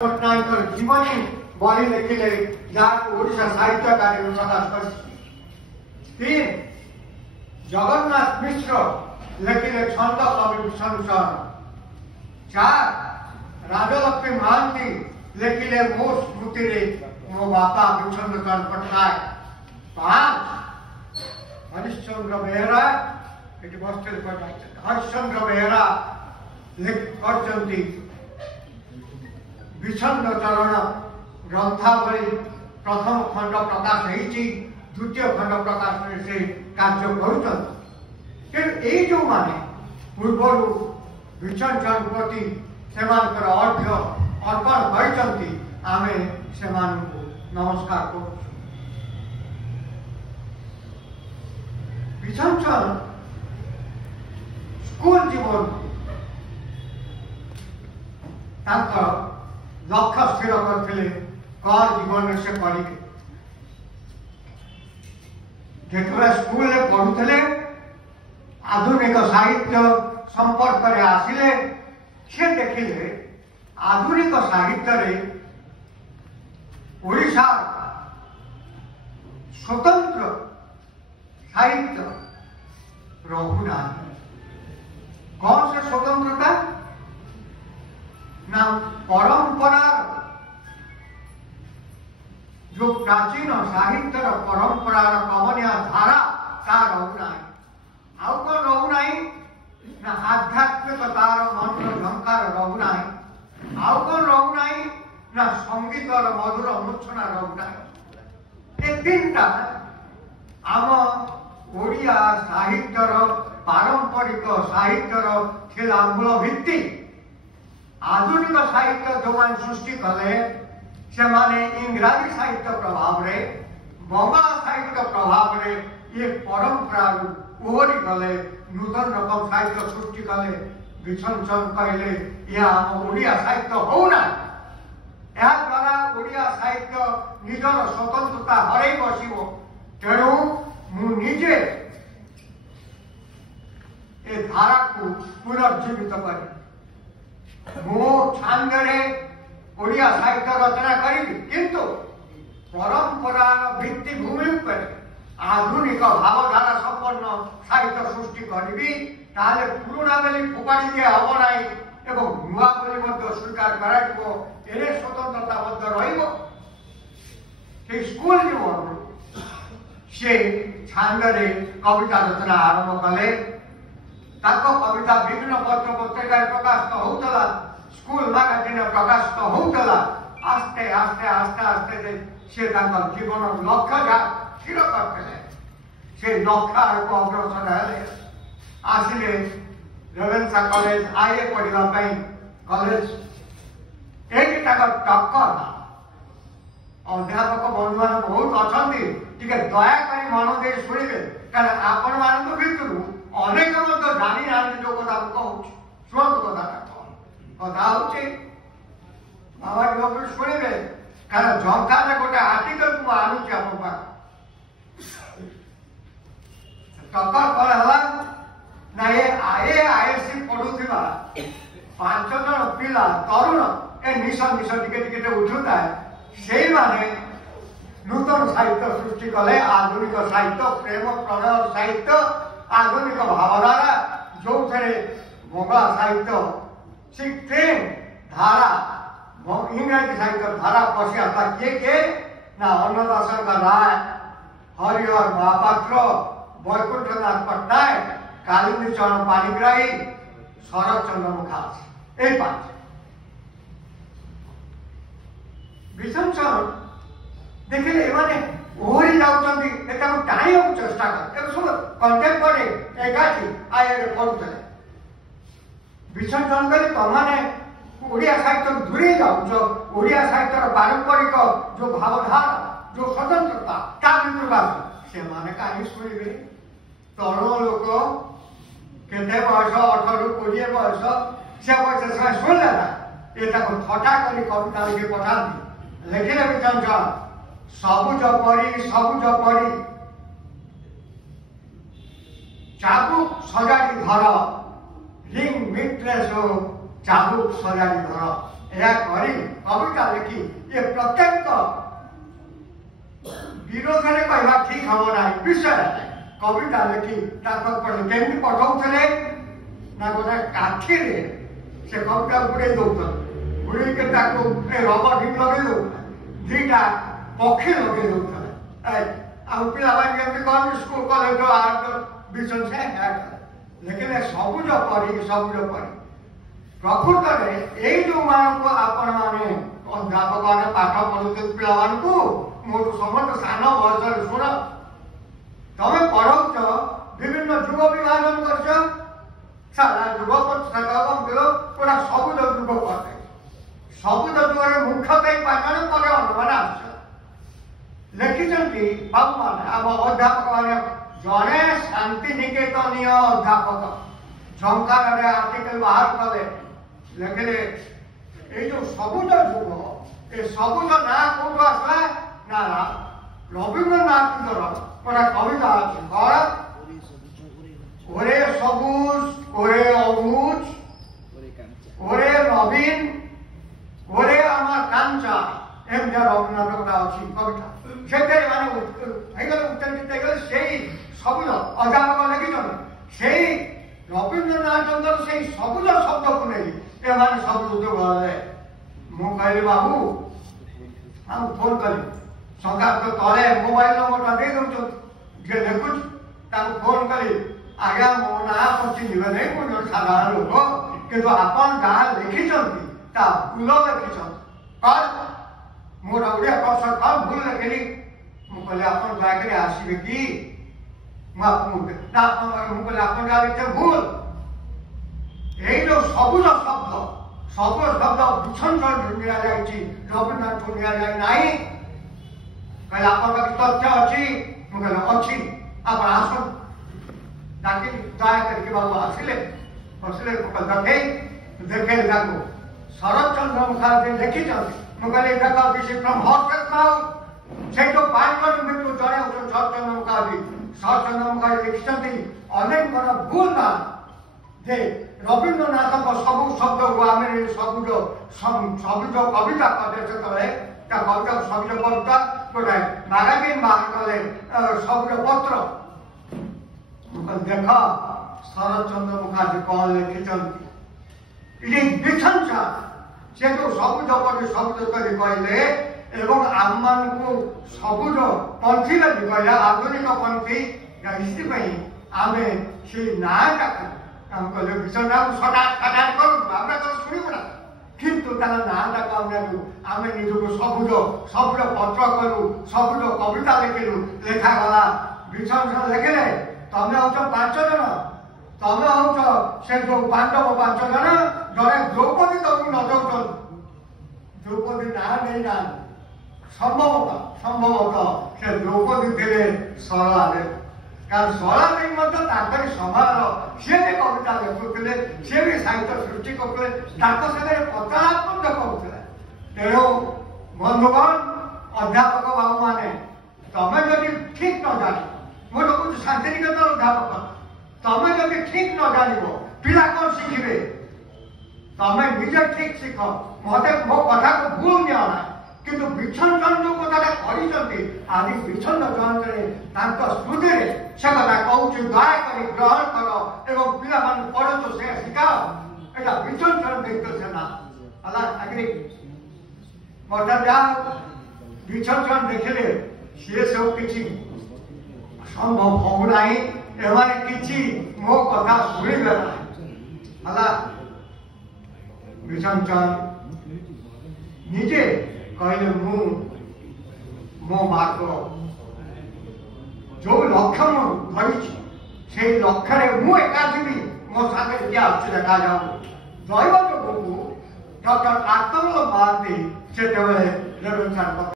पट्टनायक जीवनी बही लेखिले जहाँ ओडिशा साहित्य अकादेमी प्रकाश कर जगन्नाथ मिश्र लेखिले छंद कवि संचरण। 4 राजलक्ष्मी महांती लेखिले मो स्मृति मो बापा विचंद्र चरण पट्टनायक। 5 हरिश्चंद्र बेहरा हरिश्चंद्र बेहरा कर विछन्न चरण ग्रंथावली प्रथम खंड प्रकाश होती, द्वितीय खंड प्रकाश से कार्य कर जो माने पूर्वर विछन्न चरण प्रति सेमानकर अर्घ्य अर्पण करते आमे सेमानकु नमस्कार करूँ। विछन्न चरण स्कूल जीवन लक्ष्य स्थिर करते कौन जीवन से करेंगे। जो स्कूल पढ़ुले आधुनिक साहित्य संपर्क में आसिले से देखिले आधुनिक साहित्य ओडिशा स्वतंत्र साहित्य रहुना। कौन से स्वतंत्रता ना परंपरा जो प्राचीन साहित्य परंपरा कमनिया धारा ता रहुना। आउ कौन रहुना ना आध्यात्मिकतार मंत्र झंकार रहुना। आउ कौन रहुना ना संगीत मधुर मूर्छना रहुना। ये 3टा आम ओडिया साहित्यर पारंपरिक साहित्यर थिला मूल भित्ति। आधुनिक साहित्य जो मान सृष्टि कले से माने इंग्राजी साहित्य प्रभाव रे बंगाल साहित्य प्रभाव रे ये परंपरा ओहरी गले नूतन रकम साहित्य सृष्टि कले विछन चरण कहले या ओडिया साहित्य होना। या द्वारा ओडिया साहित्य निजर स्वतंत्रता हरई बसिबो। तेणु मु निजे ए धारा को पुनर्जीवित करी मो छांदे ओडिया साहित्य रचना करी किंतु परंपरार भित्तिभूमि पर आधुनिक भावधारा संपन्न साहित्य सृष्टि करी ताले पुराणा बेली फोपाड़ी दिए हम ना एवं नुआ बोली स्वीकार कराइबो। एने स्वतंत्रता मध्य रहिबो। स्कूल जीवन से छांदे कविता रचना आरंभ कले। कविता विभिन्न पत्र पत्रिका प्रकाशित होता स्कूल मैगजीन प्रकाशित होता। आस्ते आस्ते आस्ते आस्ते से जीवन लक्ष्य जहाँ स्थिर करते से लक्ष्य को अग्रसर है आसिले रेवेन्सा कॉलेज आईए पढ़ाई कॉलेज एक टक्कर अध्यापक बंधु मान बहुत अच्छा दयाक मन दे शुणे कारण आपण मान भितर अनेक जानी ना जो कथा कहूँ शुणु कथा बाबा शुणे कारण झंका गोटे आर्टिकल को आणुची आप टक्कर कौन है ना ये आईएएससी पढ़ुवा 5 जन पिला तरुण ए निश निश टिके उठुता से माने नूतन साहित्य सृष्टि कले। आधुनिक साहित्य प्रेम प्रणय साहित्य आधुनिक भावधारा जो थे बंगला साहित्य ट्रेन धारा इंग्राजी साहित्य धारा पशि आता किए ना अन्नदासन राय हरिहर महापात्र वैकुंठनाथ पट्टनायक कालिंदी चरण पाणिग्राही शरद चंद्र मुखार्जी यही 5 विषम चरण देखिए एमाने ओहरी जाउछंती एटा टाइम चेष्टा कर सुन कंटेम्पररी 81 आईए पढ़ुले विषम चरण करी तमाने ओडिया साहित्य दूरे जाऊँ ओडिया साहित्य पारंपरिक जो भावधारा जो स्वतंत्रता ता भर से माने कहीं शुणे तरुण लोक केते बयस 18 ରୁ 20 बयस से बयस से शुणले ना ये थटा कर कविता लिखि पठाती लिखिले विछन चरण सबुज परी चाबुक सजाड़ी धर रिंग मिट्रेस चाबुक सजाड़ी धर कविता लिखी ये प्रत्येक विरोध में कहवा ठीक हम ना विषय कविता लिखी केमी पठाऊे ना गोटे काठी से कविता बुड़े दौर बुड़े रबर हिट लगे दौ दीटा पक्षी लगे दौर पिला स्कूल कॉलेज आर्ट विषय से लेकिन सबुज परी प्रकृत में यही जो आपण मैंने अध्यापक मैंने पाठ पढ़ुते पिला मोर समस्त सान बयस शुण तमें पढ़ाऊच विभिन्न जुग विभाजन कर जुग पूरा सबुज जुग करते सबुज जुगे मुख्यतः पाठन पर अनुमान आवश्यक लिखिं बाबू मैंने आम अध्यापक मैंने जड़े शांति निकेतनीय अध्यापक झंकार आर्टिकल बाहर कले लिखिले ये जो सबुज जुग ये सबुज ना कौट आसला ना रवीन्द्रनाथ गोटे कविता ओरे सबुज ओरे अबुज ओरे नवीन ओरे आमार कांचा एमजा रवीन्द्रनाथ गोटा अच्छी कविता से उत्तर से सबुज अध्यापक लिखिं से रवीन्द्रनाथ से सबुज शब्द को नहीं एम सबुज गले मुझे बाबू हम फोन कली संघात तले मोबाइल नंबर दे दौर जे लिखुच फोन कली आज्ञा मो ना चिन्हे नहीं मुझे साधारण लोक कितु आपन जहाँ लिखिं भूल लिखिं कल मोर ओडिया कौशल कल भूल लिखिली मुझे आप दयाकोरी आसवे कि मुझे जहाँ लिखे भूल यही जो सबुज शब्द सबुज शब्द भीषण रवीन्द्रनाथ को निया जाए ना कहले आप तथ्य अच्छी मुझे अच्छी आप आस दया करके बाबू आसिले बसले देखे देखे शरत चंद्र मुखर्जी लिखिं मुझे देख दिस फ्रम हॉर्सेस माउथ से जो पांच मृत्यु जड़े शरत चंद्र मुखर्जी शरत चंद्र मुखर्जी लिखिं अनेक बड़ भूल ना जे रवीन्द्रनाथ सबु शब्द को आम सबुज सबुज कविता कले से कविता सबुज कविता गोटे मैगाजिन बाहर कले सबुज पत्र देख शरत चंद्र मुखर्जी कौन लिखिं से जो सबुज पर सबुज कर कहले एवं आम मान को सबुज पंथी कहले आधुनिक पंथी आम से नाटा कहले भीषण सटाट करूँ शुणुना कितु नाटा आम निजक सबुज सबुज पत्र कलु सबुज कविता लिखिलु लेखागला भीषण लिखिले तमें हूँ 5 जन तमें हूँ से जो पांडव 5 जन जड़े द्रौपदी तुमको न जाऊन द्रौपदी ना नहीं ना संभवतः से द्रौपदी थे सरला कारण सरला नहीं समाज सी भी कविता लिखुले सी भी साहित्य सृष्टि करते पत्रात्मक करुले तेणु बंधुगण अध्यापक बाबू मैंने तमें जदि ठीक न जान मुझे कहूँ शांतिनिकेतन अध्यापक तमें जदि ठीक न जान पिला कौन शिखे तमें निजे ठीक शिख मत मो कथा को भूल निना किंतु विच्छन जो कथा कर आदि विच्छन जयंती स्मृति से कथा कहूँ दयाकोरी ग्रहण कर एवं पिला पढ़ो से शिखाओ यहाँ विच्छन देखते से ना आगे मत जहाँ विच्छन देखिले सी सब किसी संभव होना एम कि मो कथा शुणवे ना भीषण चंद निजे कहले मो मार्ग जो लक्ष्य मुझे से लक्ष्य मुझा जी मो सागे किए आसुच्छी देखा जाऊ दैव जो डॉक्टर आत्मबल महांती से